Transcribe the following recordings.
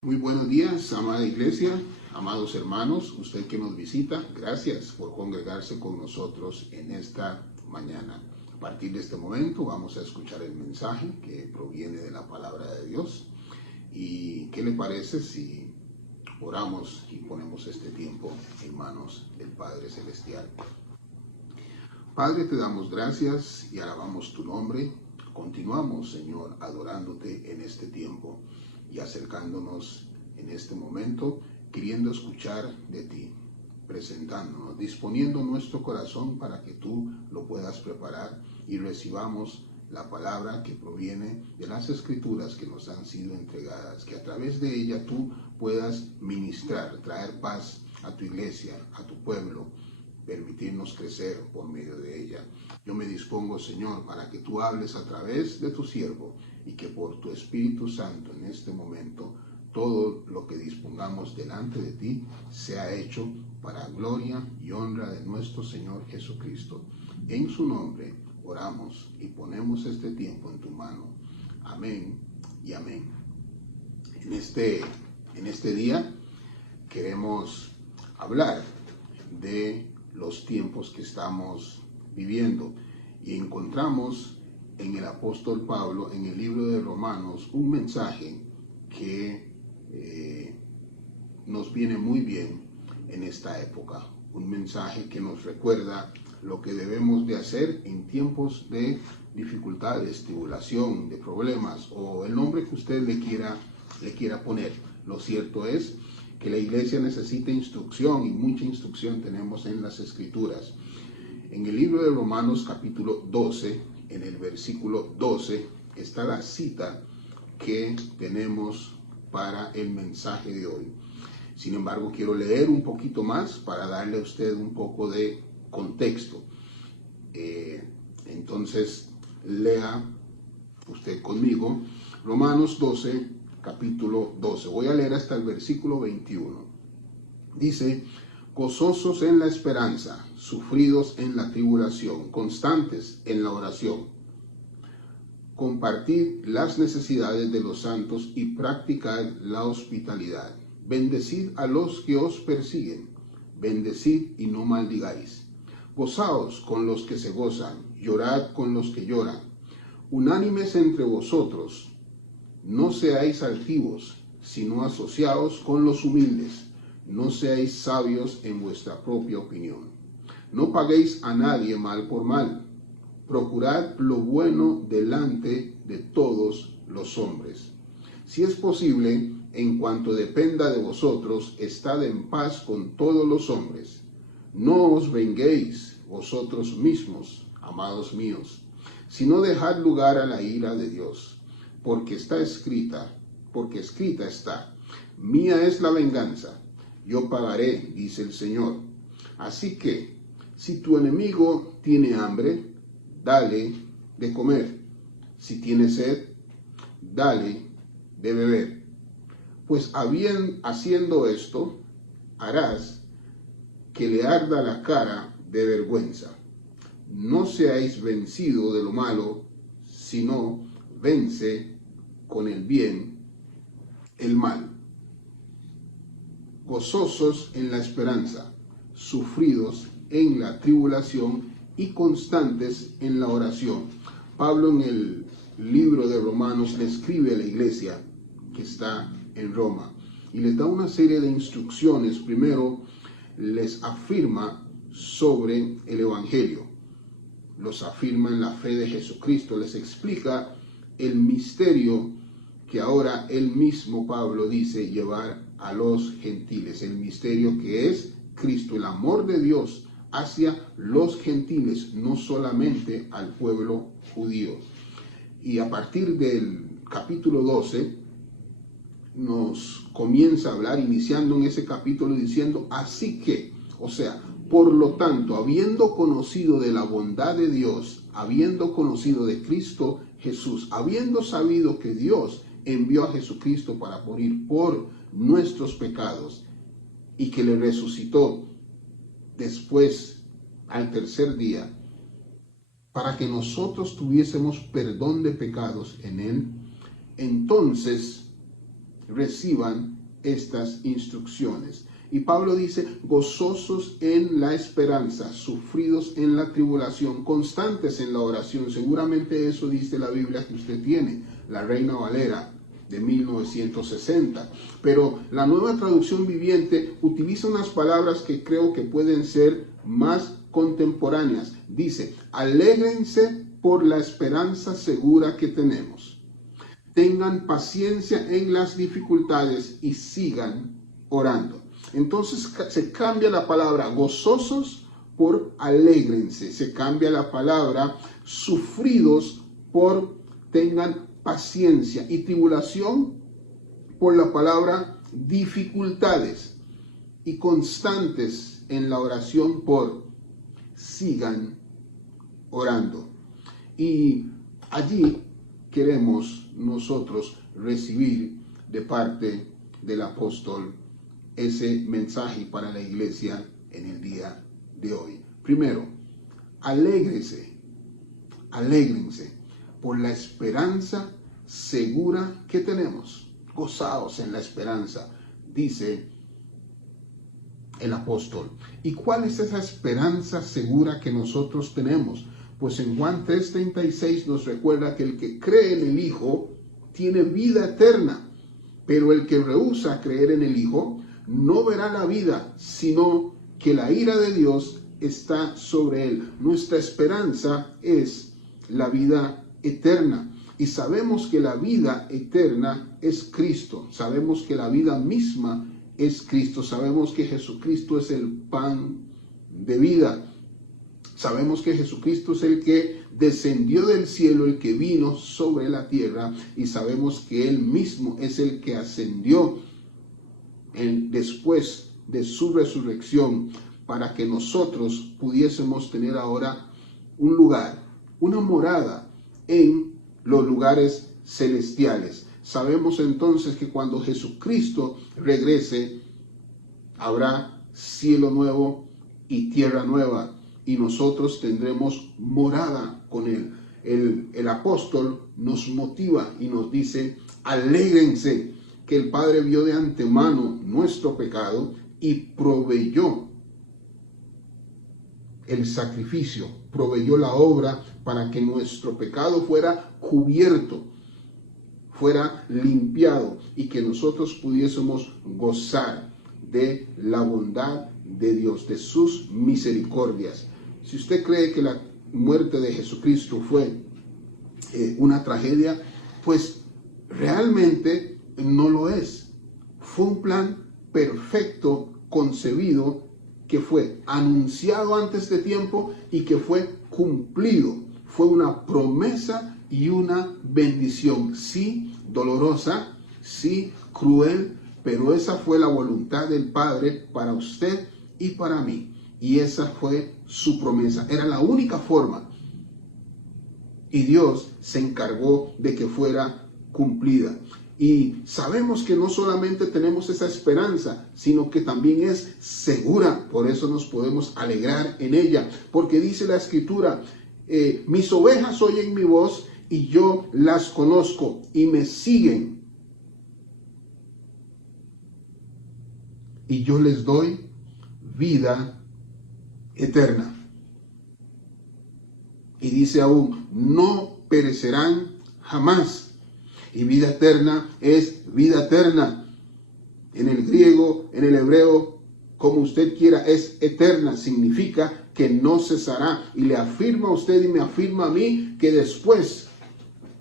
Muy buenos días, amada iglesia, amados hermanos, usted que nos visita, gracias por congregarse con nosotros en esta mañana. A partir de este momento vamos a escuchar el mensaje que proviene de la palabra de Dios. ¿Y qué le parece si oramos y ponemos este tiempo en manos del Padre Celestial? Padre, te damos gracias y alabamos tu nombre. Continuamos, Señor, adorándote en este tiempo y acercándonos en este momento, queriendo escuchar de ti, presentándonos, disponiendo nuestro corazón para que tú lo puedas preparar y recibamos la palabra que proviene de las escrituras que nos han sido entregadas, que a través de ella tú puedas ministrar, traer paz a tu iglesia, a tu pueblo, permitirnos crecer por medio de ella. Yo me dispongo, Señor, para que tú hables a través de tu siervo y que por tu Espíritu Santo en este momento todo lo que dispongamos delante de ti sea hecho para gloria y honra de nuestro Señor Jesucristo. En su nombre oramos y ponemos este tiempo en tu mano. Amén y amén. En este día queremos hablar de los tiempos que estamos viviendo y encontramos en el apóstol Pablo, en el libro de Romanos, un mensaje que nos viene muy bien en esta época, un mensaje que nos recuerda lo que debemos de hacer en tiempos de dificultades, tribulación, de problemas o el nombre que usted le quiera poner. Lo cierto es que la iglesia necesita instrucción y mucha instrucción tenemos en las escrituras. En el libro de Romanos capítulo 12, en el versículo 12, está la cita que tenemos para el mensaje de hoy. Sin embargo, quiero leer un poquito más para darle a usted un poco de contexto. Entonces, lea usted conmigo Romanos 12, capítulo 12. Voy a leer hasta el versículo 21. Dice: gozosos en la esperanza, sufridos en la tribulación, constantes en la oración. Compartid las necesidades de los santos y practicad la hospitalidad. Bendecid a los que os persiguen, bendecid y no maldigáis. Gozaos con los que se gozan, llorad con los que lloran. Unánimes entre vosotros, no seáis altivos, sino asociaos con los humildes. No seáis sabios en vuestra propia opinión. No paguéis a nadie mal por mal. Procurad lo bueno delante de todos los hombres. Si es posible, en cuanto dependa de vosotros, estad en paz con todos los hombres. No os venguéis vosotros mismos, amados míos, sino dejad lugar a la ira de Dios, porque escrita está: mía es la venganza, yo pagaré, dice el Señor. Así que, si tu enemigo tiene hambre, dale de comer. Si tiene sed, dale de beber. Pues haciendo esto, harás que le arda la cara de vergüenza. No seáis vencido de lo malo, sino vence con el bien el mal. Gozosos en la esperanza, sufridos en la tribulación y constantes en la oración. Pablo en el libro de Romanos le escribe a la iglesia que está en Roma y les da una serie de instrucciones. Primero les afirma sobre el Evangelio, los afirma en la fe de Jesucristo, les explica el misterio que ahora él mismo, Pablo, dice llevar a los gentiles, el misterio que es Cristo, el amor de Dios hacia los gentiles, no solamente al pueblo judío. Y a partir del capítulo 12 nos comienza a hablar, iniciando en ese capítulo diciendo: así que, o sea, por lo tanto, habiendo conocido de la bondad de Dios, habiendo conocido de Cristo Jesús, habiendo sabido que Dios envió a Jesucristo para morir por nuestros pecados y que le resucitó después al tercer día, para que nosotros tuviésemos perdón de pecados en él, entonces reciban estas instrucciones. Y Pablo dice, gozosos en la esperanza, sufridos en la tribulación, constantes en la oración. Seguramente eso dice la Biblia que usted tiene, la Reina Valera de 1960. Pero la Nueva Traducción Viviente utiliza unas palabras que creo que pueden ser más contemporáneas. Dice, alégrense por la esperanza segura que tenemos. Tengan paciencia en las dificultades y sigan orando. Entonces se cambia la palabra gozosos por alégrense. Se cambia la palabra sufridos por tengan paciencia, y tribulación por la palabra dificultades, y constantes en la oración por sigan orando. Y allí queremos nosotros recibir de parte del apóstol ese mensaje para la iglesia en el día de hoy. Primero, alégrense por la esperanza segura que tenemos. Gozaos en la esperanza, dice el apóstol. ¿Y cuál es esa esperanza segura que nosotros tenemos? Pues en Juan 3:36 nos recuerda que el que cree en el Hijo tiene vida eterna, pero el que rehúsa creer en el Hijo no verá la vida, sino que la ira de Dios está sobre él. Nuestra esperanza es la vida eterna. Y sabemos que la vida eterna es Cristo. Sabemos que la vida misma es Cristo. Sabemos que Jesucristo es el pan de vida. Sabemos que Jesucristo es el que descendió del cielo, el que vino sobre la tierra. Y sabemos que Él mismo es el que ascendió después de su resurrección, para que nosotros pudiésemos tener ahora un lugar, una morada en los lugares celestiales. Sabemos entonces que cuando Jesucristo regrese, habrá cielo nuevo y tierra nueva, y nosotros tendremos morada con Él. El apóstol nos motiva y nos dice, alégrense, que el Padre vio de antemano nuestro pecado y proveyó el sacrificio, proveyó la obra para que nuestro pecado fuera cubierto, fuera limpiado, y que nosotros pudiésemos gozar de la bondad de Dios, de sus misericordias. Si usted cree que la muerte de Jesucristo fue una tragedia, pues realmente no lo es. Fue un plan perfecto, concebido, que fue anunciado antes de tiempo y que fue cumplido. Fue una promesa y una bendición. Sí, dolorosa, sí, cruel, pero esa fue la voluntad del Padre para usted y para mí. Y esa fue su promesa. Era la única forma. Y Dios se encargó de que fuera cumplida. Y sabemos que no solamente tenemos esa esperanza, sino que también es segura. Por eso nos podemos alegrar en ella. Porque dice la Escritura, mis ovejas oyen mi voz y yo las conozco y me siguen. Y yo les doy vida eterna. Y dice aún, no perecerán jamás. Y vida eterna es vida eterna. En el griego, en el hebreo, como usted quiera, es eterna. Significa que no cesará. Y le afirma a usted y me afirma a mí que después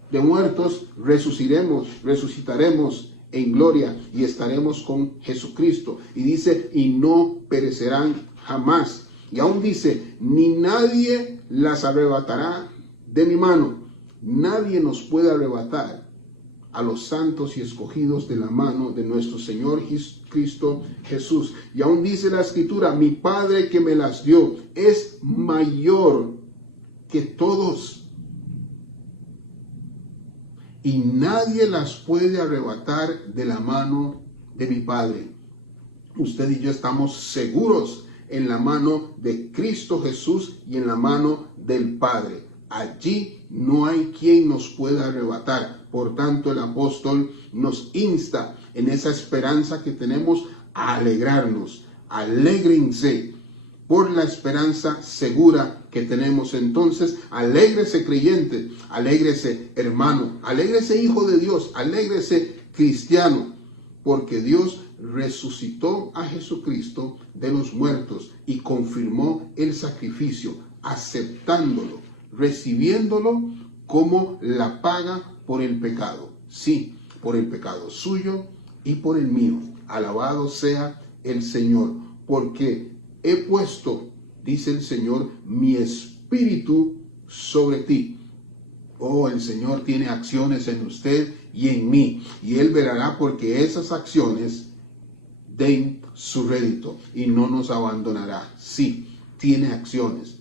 de muertos resucitaremos en gloria y estaremos con Jesucristo. Y dice, y no perecerán jamás. Y aún dice, ni nadie las arrebatará de mi mano. Nadie nos puede arrebatar a los santos y escogidos de la mano de nuestro Señor Cristo Jesús. Y aún dice la Escritura, mi Padre que me las dio es mayor que todos, y nadie las puede arrebatar de la mano de mi Padre. Usted y yo estamos seguros en la mano de Cristo Jesús y en la mano del Padre. Allí no hay quien nos pueda arrebatar. Por tanto, el apóstol nos insta en esa esperanza que tenemos, a alegrarnos. Alégrense por la esperanza segura que tenemos. Entonces, alégrese creyente, alégrese hermano, alégrese hijo de Dios, alégrese cristiano, porque Dios resucitó a Jesucristo de los muertos y confirmó el sacrificio, aceptándolo, recibiéndolo como la paga por el pecado. Sí, por el pecado suyo y por el mío. Alabado sea el Señor, porque he puesto, dice el Señor, mi espíritu sobre ti. Oh, el Señor tiene acciones en usted y en mí, y Él velará porque esas acciones den su rédito y no nos abandonará. Sí, tiene acciones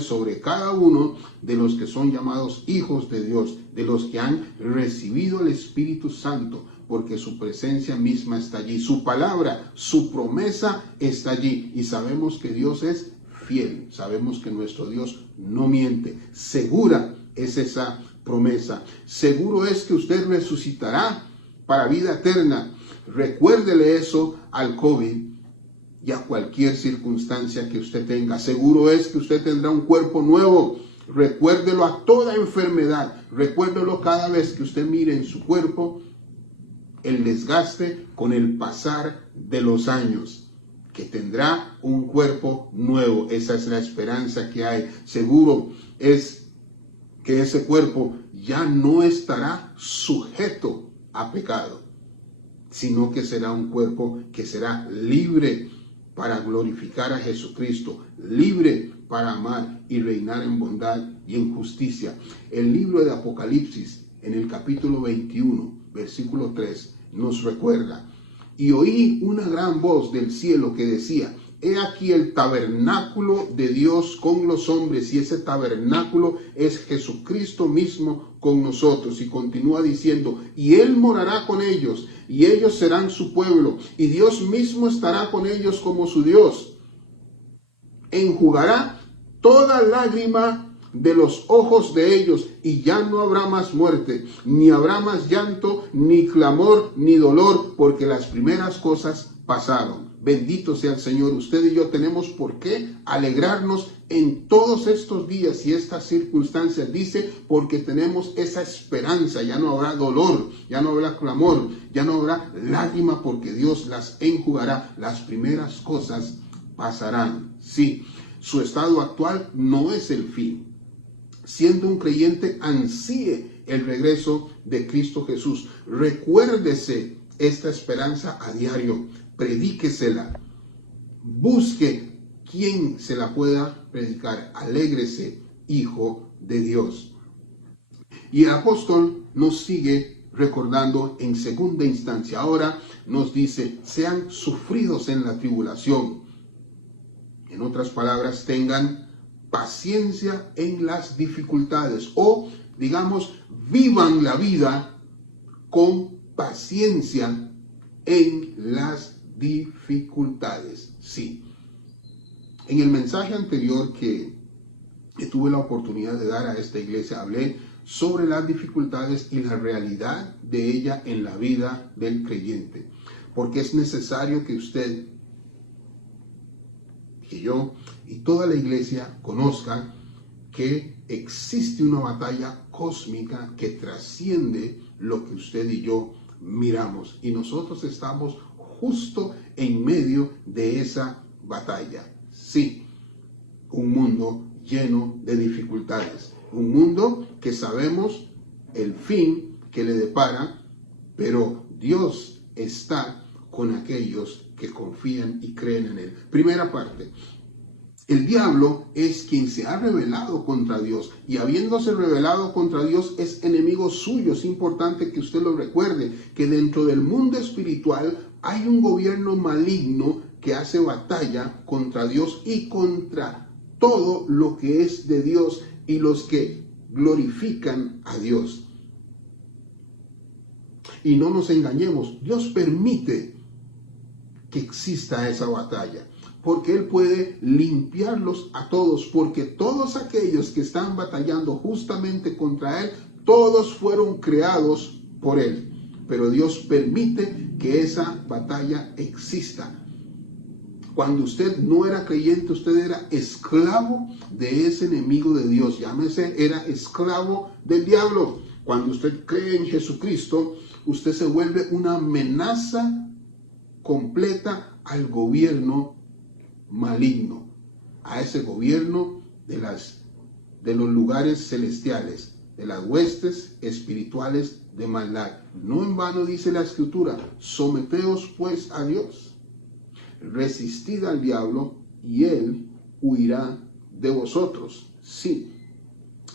sobre cada uno de los que son llamados hijos de Dios, de los que han recibido el Espíritu Santo, porque su presencia misma está allí, su palabra, su promesa está allí, y sabemos que Dios es fiel, sabemos que nuestro Dios no miente. Segura es esa promesa, seguro es que usted resucitará para vida eterna. Recuérdele eso al COVID y a cualquier circunstancia que usted tenga. Seguro es que usted tendrá un cuerpo nuevo. Recuérdelo a toda enfermedad. Recuérdelo cada vez que usted mire en su cuerpo el desgaste con el pasar de los años, que tendrá un cuerpo nuevo. Esa es la esperanza que hay. Seguro es que ese cuerpo ya no estará sujeto a pecado, sino que será un cuerpo que será libre para glorificar a Jesucristo, libre para amar y reinar en bondad y en justicia. El libro de Apocalipsis, en el capítulo 21, versículo 3, nos recuerda: y oí una gran voz del cielo que decía, he aquí el tabernáculo de Dios con los hombres, y ese tabernáculo es Jesucristo mismo con nosotros. Y continúa diciendo, y Él morará con ellos, y ellos serán su pueblo, y Dios mismo estará con ellos como su Dios. Enjugará toda lágrima de los ojos de ellos, y ya no habrá más muerte, ni habrá más llanto, ni clamor, ni dolor, porque las primeras cosas pasaron. Bendito sea el Señor. Usted y yo tenemos por qué alegrarnos en todos estos días y estas circunstancias. Dice, porque tenemos esa esperanza. Ya no habrá dolor, ya no habrá clamor, ya no habrá lágrima, porque Dios las enjugará. Las primeras cosas pasarán. Sí, su estado actual no es el fin. Siendo un creyente, ansíe el regreso de Cristo Jesús. Recuérdese esta esperanza a diario. Predíquesela. Busque quien se la pueda predicar. Alégrese, hijo de Dios. Y el apóstol nos sigue recordando en segunda instancia. Ahora nos dice, sean sufridos en la tribulación. En otras palabras, tengan paciencia en las dificultades, o digamos, vivan la vida con paciencia en las dificultades. Sí. En el mensaje anterior que tuve la oportunidad de dar a esta iglesia, hablé sobre las dificultades y la realidad de ella en la vida del creyente, porque es necesario que usted, que yo y toda la iglesia conozcan que existe una batalla cósmica que trasciende lo que usted y yo miramos, y nosotros estamos justo en medio de esa batalla. Sí, un mundo lleno de dificultades, un mundo que sabemos el fin que le depara, pero Dios está con aquellos que confían y creen en Él. Primera parte. El diablo es quien se ha rebelado contra Dios, y habiéndose rebelado contra Dios es enemigo suyo. Es importante que usted lo recuerde, que dentro del mundo espiritual hay un gobierno maligno que hace batalla contra Dios y contra todo lo que es de Dios y los que glorifican a Dios. Y no nos engañemos, Dios permite que exista esa batalla, porque Él puede limpiarlos a todos, porque todos aquellos que están batallando justamente contra Él, todos fueron creados por Él. pero Dios permite que esa batalla exista. Cuando usted no era creyente, usted era esclavo de ese enemigo de Dios. Llámese, era esclavo del diablo. Cuando usted cree en Jesucristo, usted se vuelve una amenaza completa al gobierno maligno, a ese gobierno de los lugares celestiales, de las huestes espirituales de maldad. No en vano dice la Escritura: someteos pues a Dios. Resistid al diablo y él huirá de vosotros. Sí,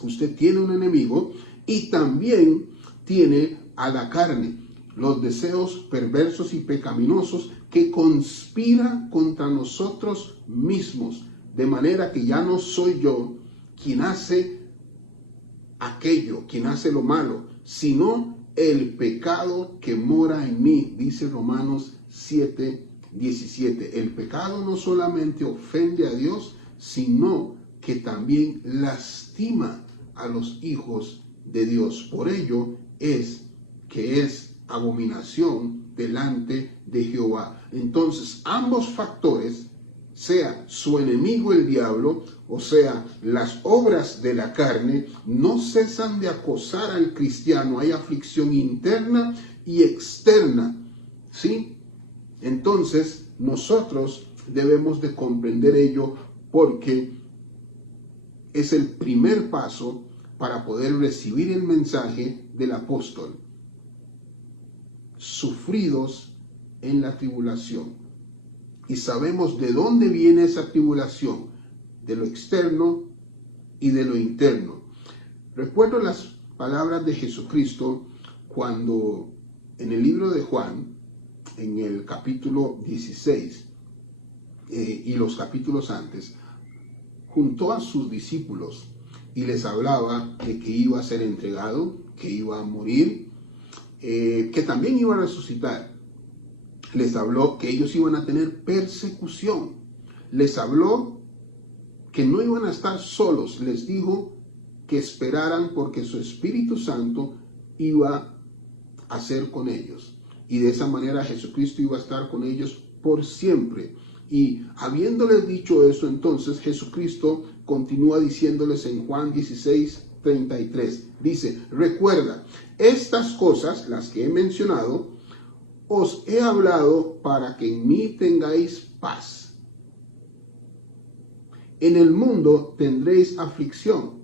usted tiene un enemigo y también tiene a la carne, los deseos perversos y pecaminosos que conspiran contra nosotros mismos, de manera que ya no soy yo quien hace aquello, quien hace lo malo, sino el pecado que mora en mí, dice Romanos 7:17. El pecado no solamente ofende a Dios, sino que también lastima a los hijos de Dios. Por ello es que es abominación delante de Jehová. Entonces, ambos factores, sea su enemigo el diablo, o sea, las obras de la carne, no cesan de acosar al cristiano. Hay aflicción interna y externa, ¿sí? Entonces, nosotros debemos de comprender ello, porque es el primer paso para poder recibir el mensaje del apóstol. Sufridos en la tribulación. Y sabemos de dónde viene esa tribulación: de lo externo y de lo interno. Recuerdo las palabras de Jesucristo cuando en el libro de Juan, en el capítulo 16 y los capítulos antes, juntó a sus discípulos y les hablaba de que iba a ser entregado, que iba a morir, que también iba a resucitar. Les habló que ellos iban a tener persecución. Les habló que no iban a estar solos. Les dijo que esperaran, porque su Espíritu Santo iba a ser con ellos. Y de esa manera Jesucristo iba a estar con ellos por siempre. Y habiéndoles dicho eso, entonces Jesucristo continúa diciéndoles en Juan 16:33. Dice: recuerda, estas cosas, las que he mencionado, os he hablado para que en mí tengáis paz. En el mundo tendréis aflicción,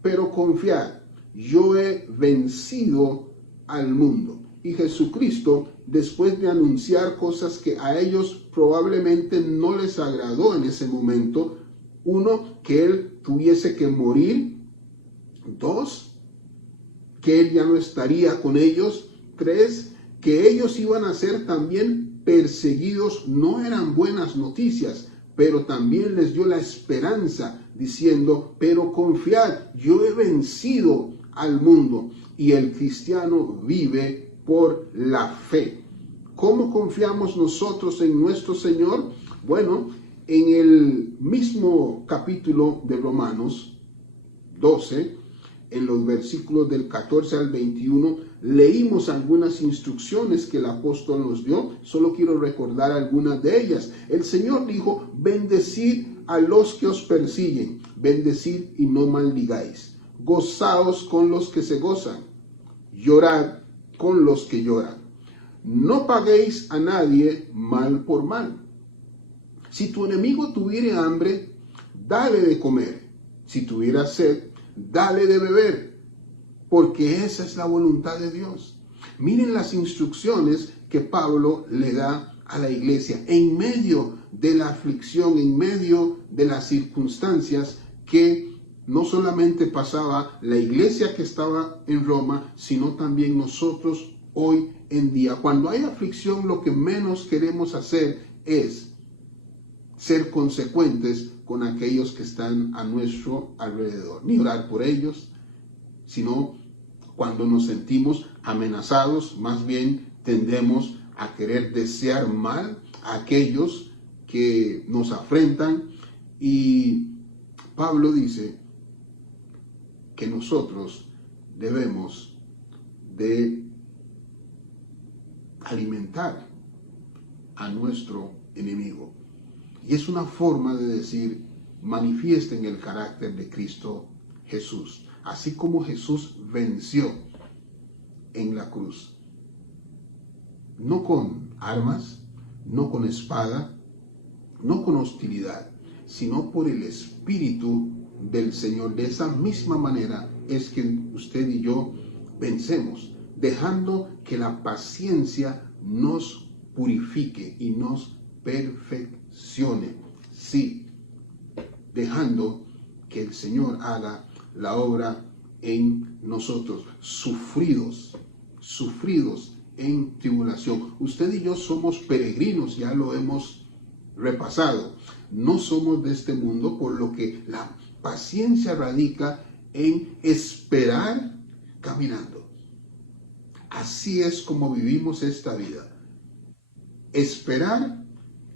pero confiad, yo he vencido al mundo. Y Jesucristo, después de anunciar cosas que a ellos probablemente no les agradó en ese momento: uno, que él tuviese que morir; dos, que él ya no estaría con ellos; tres, que ellos iban a ser también perseguidos. No eran buenas noticias, pero también les dio la esperanza, diciendo: pero confiad, yo he vencido al mundo. Y el cristiano vive por la fe. ¿Cómo confiamos nosotros en nuestro Señor? Bueno, en el mismo capítulo de Romanos 12, en los versículos del 14 al 21, leímos algunas instrucciones que el apóstol nos dio. Solo quiero recordar algunas de ellas. El Señor dijo: bendecid a los que os persiguen, bendecid y no maldigáis, gozaos con los que se gozan, llorad con los que lloran. No paguéis a nadie mal por mal. Si tu enemigo tuviere hambre, dale de comer. Si tuviera sed, dale de beber, porque esa es la voluntad de Dios. Miren las instrucciones que Pablo le da a la iglesia en medio de la aflicción, en medio de las circunstancias que no solamente pasaba la iglesia que estaba en Roma, sino también nosotros hoy en día. Cuando hay aflicción, lo que menos queremos hacer es ser consecuentes con aquellos que están a nuestro alrededor, ni orar por ellos, sino cuando nos sentimos amenazados, más bien tendemos a querer desear mal a aquellos que nos afrentan. Y Pablo dice que nosotros debemos de alimentar a nuestro enemigo. Y es una forma de decir, manifiesten el carácter de Cristo Jesús. Así como Jesús venció en la cruz. No con armas, no con espada, no con hostilidad, sino por el Espíritu del Señor. De esa misma manera es que usted y yo vencemos, dejando que la paciencia nos purifique y nos perfeccione. Sí, dejando que el Señor haga la obra en nosotros, sufridos en tribulación. Usted y yo somos peregrinos, ya lo hemos repasado. No somos de este mundo, por lo que la paciencia radica en esperar caminando. Así es como vivimos esta vida. Esperar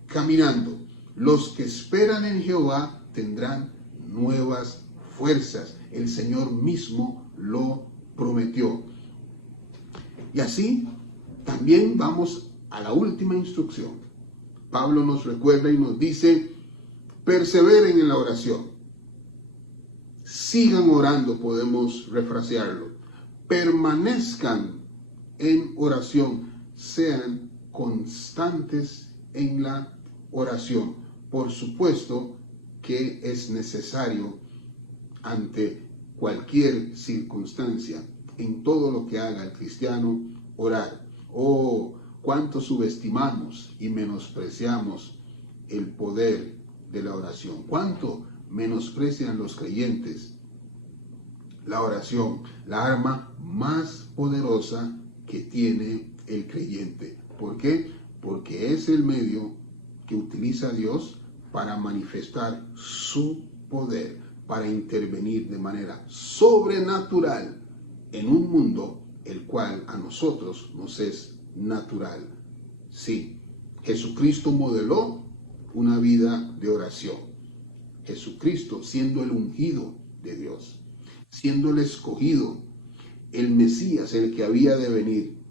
caminando. Los que esperan en Jehová tendrán nuevas fuerzas. El Señor mismo lo prometió. Y así también vamos a la última instrucción. Pablo nos recuerda y nos dice, perseveren en la oración. Sigan orando, podemos refrasearlo. Permanezcan en oración. Sean constantes en la oración. Por supuesto que es necesario ante cualquier circunstancia, en todo lo que haga el cristiano, orar. Oh, cuánto subestimamos y menospreciamos el poder de la oración. Cuánto menosprecian los creyentes la oración, la arma más poderosa que tiene el creyente. ¿Por qué? Porque es el medio que utiliza Dios para manifestar su poder, para intervenir de manera sobrenatural en un mundo el cual a nosotros nos es natural. Sí, Jesucristo modeló una vida de oración. Jesucristo, siendo el ungido de Dios, siendo el escogido, el Mesías, el que había de venir,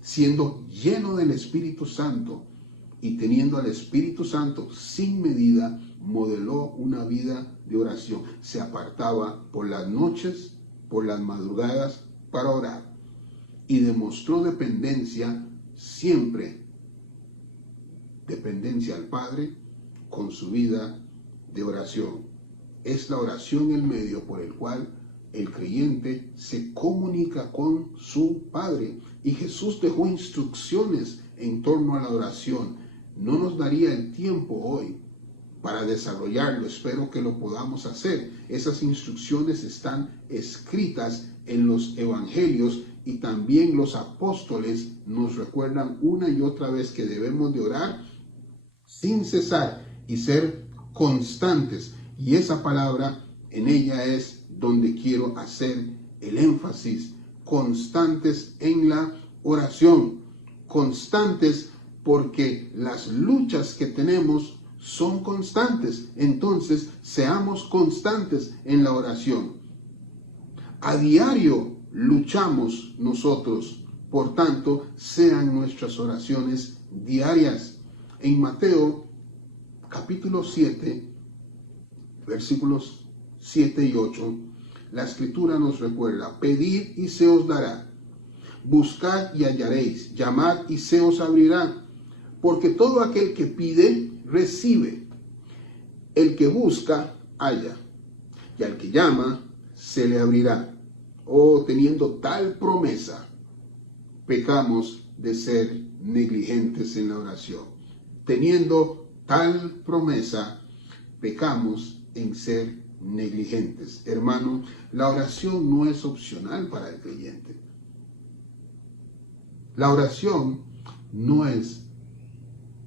siendo lleno del Espíritu Santo y teniendo al Espíritu Santo sin medida, modeló una vida de oración. Se apartaba por las noches, por las madrugadas para orar y demostró dependencia siempre, dependencia al Padre con su vida de oración. Es la oración el medio por el cual el creyente se comunica con su Padre. Y Jesús dejó instrucciones en torno a la oración. No nos daría el tiempo hoy para desarrollarlo. Espero que lo podamos hacer. Esas instrucciones están escritas en los evangelios y también los apóstoles nos recuerdan una y otra vez que debemos de orar sin cesar y ser constantes. Y esa palabra, en ella es donde quiero hacer el énfasis. Constantes en la oración. Constantes porque las luchas que tenemos son constantes. Entonces, seamos constantes en la oración. A diario luchamos nosotros. Por tanto, sean nuestras oraciones diarias. En Mateo, capítulo 7, versículos 7 y 8, la Escritura nos recuerda, pedid y se os dará, buscad y hallaréis, llamad y se os abrirá, porque todo aquel que pide, recibe, el que busca, halla, y al que llama, se le abrirá. Oh, teniendo tal promesa, pecamos de ser negligentes en la oración. Teniendo tal promesa, pecamos en ser negligentes. Hermano, la oración no es opcional para el creyente. La oración no es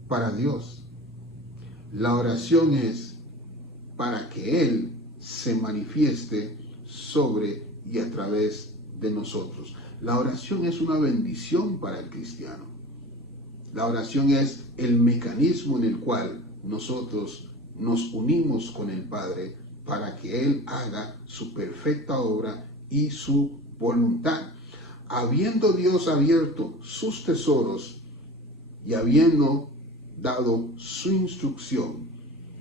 para Dios. La oración es para que Él se manifieste sobre y a través de nosotros. La oración es una bendición para el cristiano. La oración es el mecanismo en el cual nosotros nos unimos con el Padre para que Él haga su perfecta obra y su voluntad. habiendo Dios abierto sus tesoros y habiendo dado su instrucción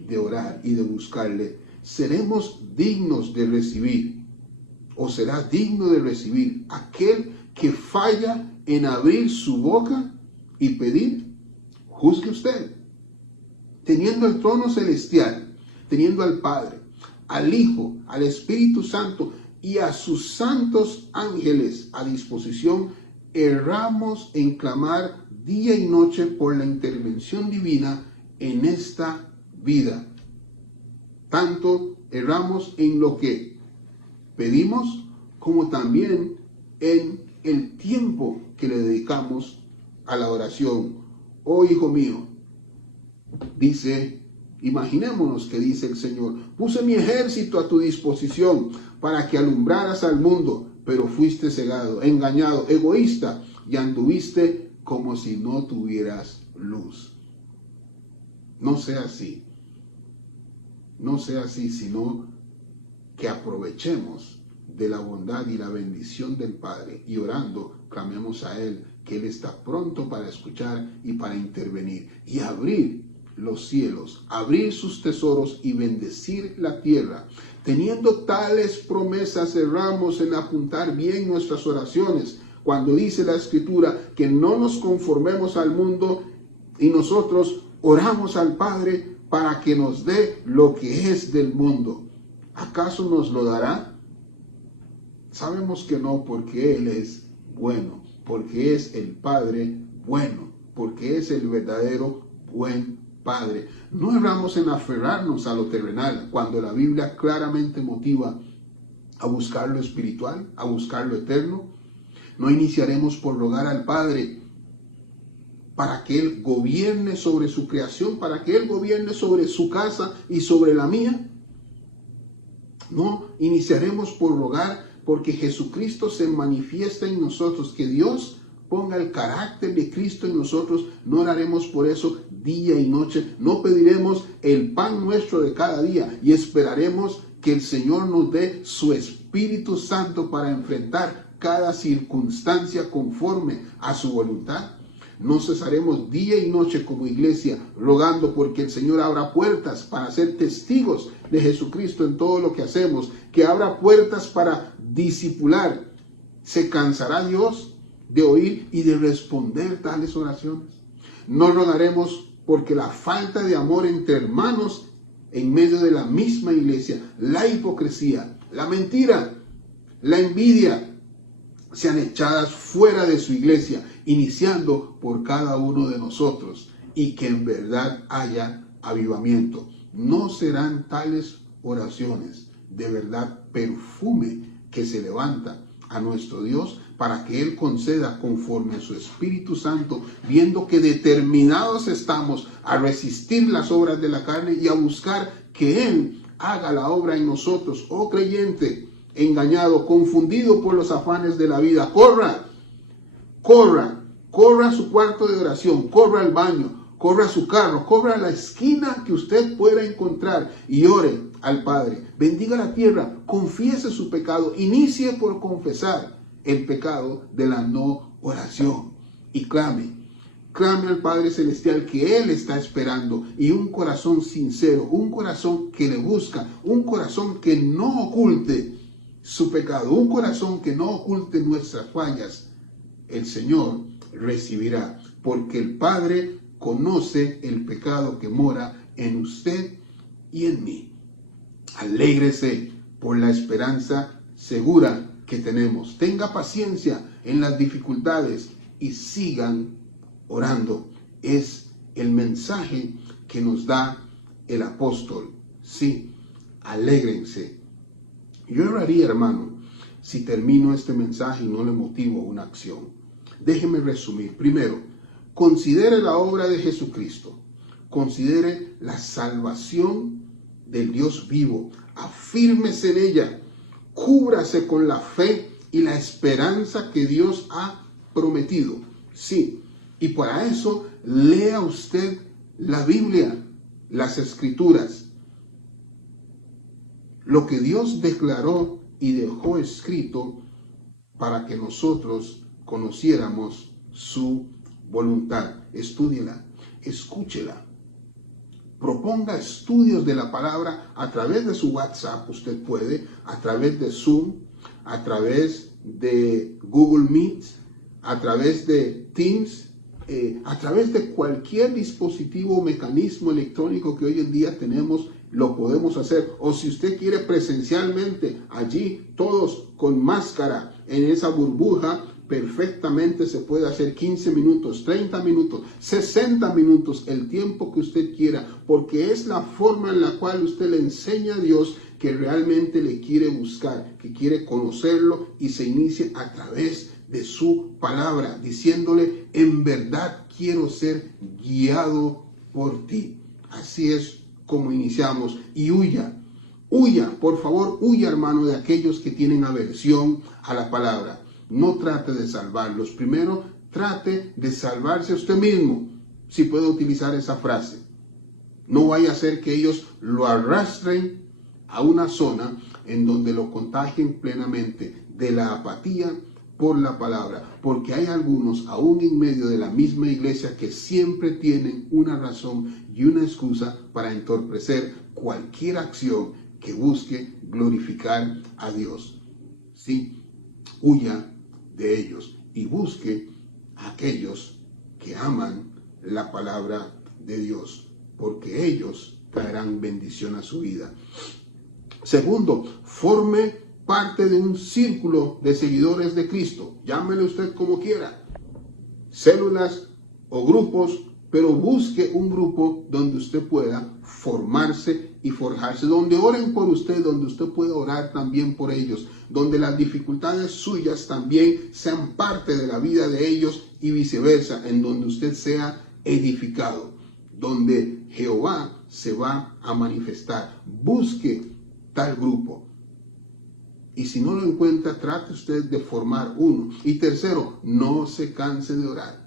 de orar y de buscarle, seremos dignos de recibir, o será digno de recibir aquel que falla en abrir su boca y pedir. Juzgue usted, teniendo el trono celestial, teniendo al Padre, al Hijo, al Espíritu Santo y a sus santos ángeles a disposición, erramos en clamar día y noche por la intervención divina en esta vida. Tanto erramos en lo que pedimos como también en el tiempo que le dedicamos a la oración. Oh, hijo mío, dice, imaginémonos que dice el Señor: puse mi ejército a tu disposición para que alumbraras al mundo, pero fuiste cegado, engañado, egoísta, y anduviste como si no tuvieras luz. No sea así. No sea así, sino que aprovechemos de la bondad y la bendición del Padre y orando, clamemos a Él, que Él está pronto para escuchar y para intervenir y abrir los cielos, abrir sus tesoros y bendecir la tierra. Teniendo tales promesas, erramos en apuntar bien nuestras oraciones, cuando dice la Escritura que no nos conformemos al mundo, y nosotros oramos al Padre para que nos dé lo que es del mundo. ¿Acaso nos lo dará? Sabemos que no, porque Él es bueno, porque es el Padre bueno, porque es el verdadero buen Padre. No erramos en aferrarnos a lo terrenal, cuando la Biblia claramente motiva a buscar lo espiritual, a buscar lo eterno. No iniciaremos por rogar al Padre para que Él gobierne sobre su creación, para que Él gobierne sobre su casa y sobre la mía. No iniciaremos por rogar porque Jesucristo se manifiesta en nosotros, que Dios ponga el carácter de Cristo en nosotros. No oraremos por eso día y noche. No pediremos el pan nuestro de cada día y esperaremos que el Señor nos dé su Espíritu Santo para enfrentar cada circunstancia conforme a su voluntad. No cesaremos día y noche como iglesia rogando porque el Señor abra puertas para ser testigos de Jesucristo en todo lo que hacemos, que abra puertas para discipular. ¿Se cansará Dios de oír y de responder tales oraciones? No rogaremos porque la falta de amor entre hermanos en medio de la misma iglesia, la hipocresía, la mentira, la envidia, sean echadas fuera de su iglesia, iniciando por cada uno de nosotros, y que en verdad haya avivamiento. No serán tales oraciones de verdad perfume que se levanta a nuestro Dios para que Él conceda conforme a su Espíritu Santo, viendo que determinados estamos a resistir las obras de la carne y a buscar que Él haga la obra en nosotros. Oh creyente, engañado, confundido por los afanes de la vida, corra a su cuarto de oración, corra al baño, corra a su carro, corra a la esquina que usted pueda encontrar y ore al Padre. Bendiga la tierra, confiese su pecado, inicie por confesar el pecado de la no oración y clame al Padre Celestial, que Él está esperando, y un corazón sincero, un corazón que le busca, un corazón que no oculte su pecado, un corazón que no oculte nuestras fallas, el Señor recibirá, porque el Padre conoce el pecado que mora en usted y en mí. Alégrese por la esperanza segura que tenemos. Tenga paciencia en las dificultades y sigan orando. Es el mensaje que nos da el apóstol. Sí, alégrense. Yo oraría, hermano, si termino este mensaje y no le motivo una acción. Déjeme resumir. Primero, considere la obra de Jesucristo. Considere la salvación del Dios vivo. Afírmese en ella. Cúbrase con la fe y la esperanza que Dios ha prometido. Sí, y para eso lea usted la Biblia, las Escrituras. Lo que Dios declaró y dejó escrito para que nosotros conociéramos su voluntad. Estúdiela, escúchela. Proponga estudios de la palabra a través de su WhatsApp. Usted puede, a través de Zoom, a través de Google Meet, a través de Teams, a través de cualquier dispositivo o mecanismo electrónico que hoy en día tenemos, lo podemos hacer. O si usted quiere presencialmente, allí todos con máscara en esa burbuja, perfectamente se puede hacer 15 minutos, 30 minutos, 60 minutos, el tiempo que usted quiera, porque es la forma en la cual usted le enseña a Dios que realmente le quiere buscar, que quiere conocerlo, y se inicia a través de su palabra, diciéndole: en verdad quiero ser guiado por ti. Así es como iniciamos. Y huya, por favor, huya, hermano, de aquellos que tienen aversión a la palabra. No trate de salvarlos. Primero, trate de salvarse a usted mismo, si puede utilizar esa frase. No vaya a ser que ellos lo arrastren a una zona en donde lo contagien plenamente de la apatía por la palabra, porque hay algunos, aún en medio de la misma iglesia, que siempre tienen una razón y una excusa para entorpecer cualquier acción que busque glorificar a Dios. Sí, huya de ellos y busque a aquellos que aman la palabra de Dios, porque ellos traerán bendición a su vida. Segundo, forme parte de un círculo de seguidores de Cristo. Llámele usted como quiera, células o grupos, pero busque un grupo donde usted pueda formarse y forjarse, donde oren por usted, donde usted pueda orar también por ellos, donde las dificultades suyas también sean parte de la vida de ellos y viceversa, en donde usted sea edificado, donde Jehová se va a manifestar. Busque tal grupo. Y si no lo encuentra, trate usted de formar uno. Y tercero, no se canse de orar.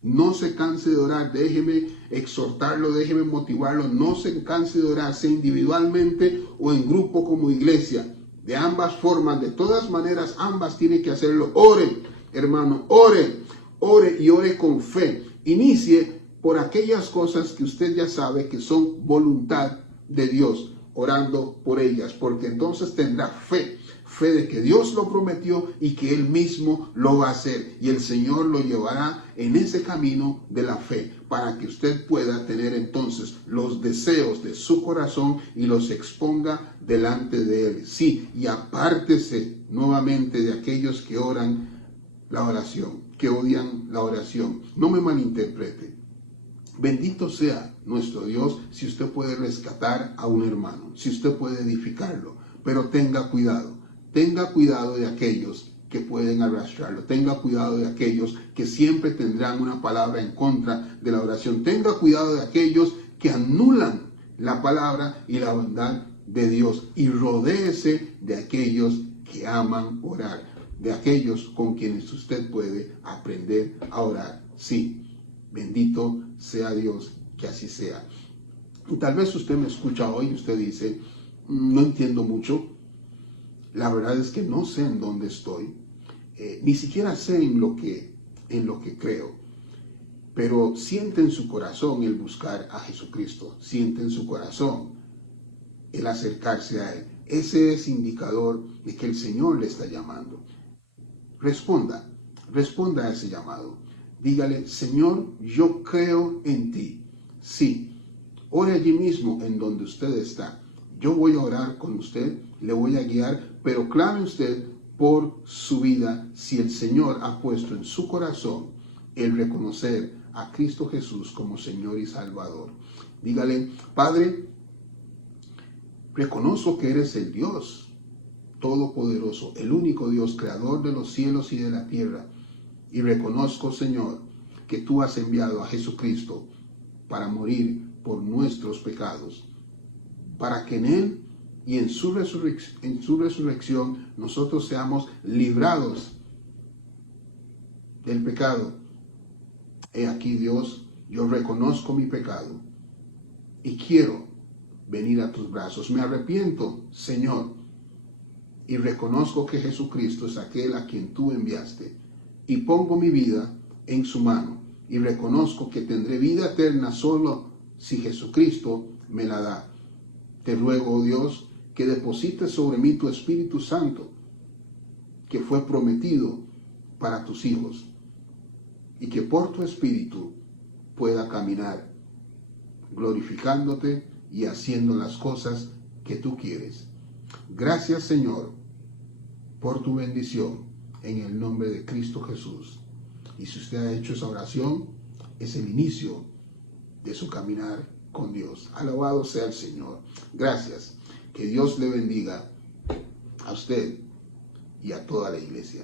No se canse de orar. Déjeme exhortarlo, déjeme motivarlo. No se canse de orar, sea individualmente o en grupo como iglesia. De ambas formas, de todas maneras, ambas tiene que hacerlo. Ore, hermano, ore y ore con fe. Inicie por aquellas cosas que usted ya sabe que son voluntad de Dios, orando por ellas, porque entonces tendrá fe de que Dios lo prometió y que Él mismo lo va a hacer, y el Señor lo llevará en ese camino de la fe, para que usted pueda tener entonces los deseos de su corazón y los exponga delante de Él. Sí, y apártese nuevamente de aquellos que oran la oración, que odian la oración. No me malinterprete. Bendito sea nuestro Dios si usted puede rescatar a un hermano, si usted puede edificarlo, pero tenga cuidado de aquellos que pueden arrastrarlo, tenga cuidado de aquellos que siempre tendrán una palabra en contra de la oración, tenga cuidado de aquellos que anulan la palabra y la bondad de Dios, y rodéese de aquellos que aman orar, de aquellos con quienes usted puede aprender a orar. Sí. Bendito sea Dios, que así sea. Y tal vez usted me escucha hoy y usted dice: no entiendo mucho, la verdad es que no sé en dónde estoy, ni siquiera sé en lo que creo, pero siente en su corazón el buscar a Jesucristo, siente en su corazón el acercarse a Él. Ese es indicador de que el Señor le está llamando. Responda a ese llamado. Dígale: Señor, yo creo en ti. Sí, ore allí mismo en donde usted está. Yo voy a orar con usted, le voy a guiar, pero clame usted por su vida si el Señor ha puesto en su corazón el reconocer a Cristo Jesús como Señor y Salvador. Dígale: Padre, reconozco que eres el Dios Todopoderoso, el único Dios, creador de los cielos y de la tierra. Y reconozco, Señor, que tú has enviado a Jesucristo para morir por nuestros pecados, para que en Él y en su resurrección nosotros seamos librados del pecado. He aquí, Dios, yo reconozco mi pecado y quiero venir a tus brazos. Me arrepiento, Señor, y reconozco que Jesucristo es aquel a quien tú enviaste, y pongo mi vida en su mano, y reconozco que tendré vida eterna solo si Jesucristo me la da. Te ruego, oh Dios, que deposites sobre mí tu Espíritu Santo, que fue prometido para tus hijos, y que por tu Espíritu pueda caminar glorificándote y haciendo las cosas que tú quieres. Gracias, Señor, por tu bendición en el nombre de Cristo Jesús. Y si usted ha hecho esa oración, es el inicio de su caminar con Dios. Alabado sea el Señor. Gracias. Que Dios le bendiga a usted y a toda la iglesia.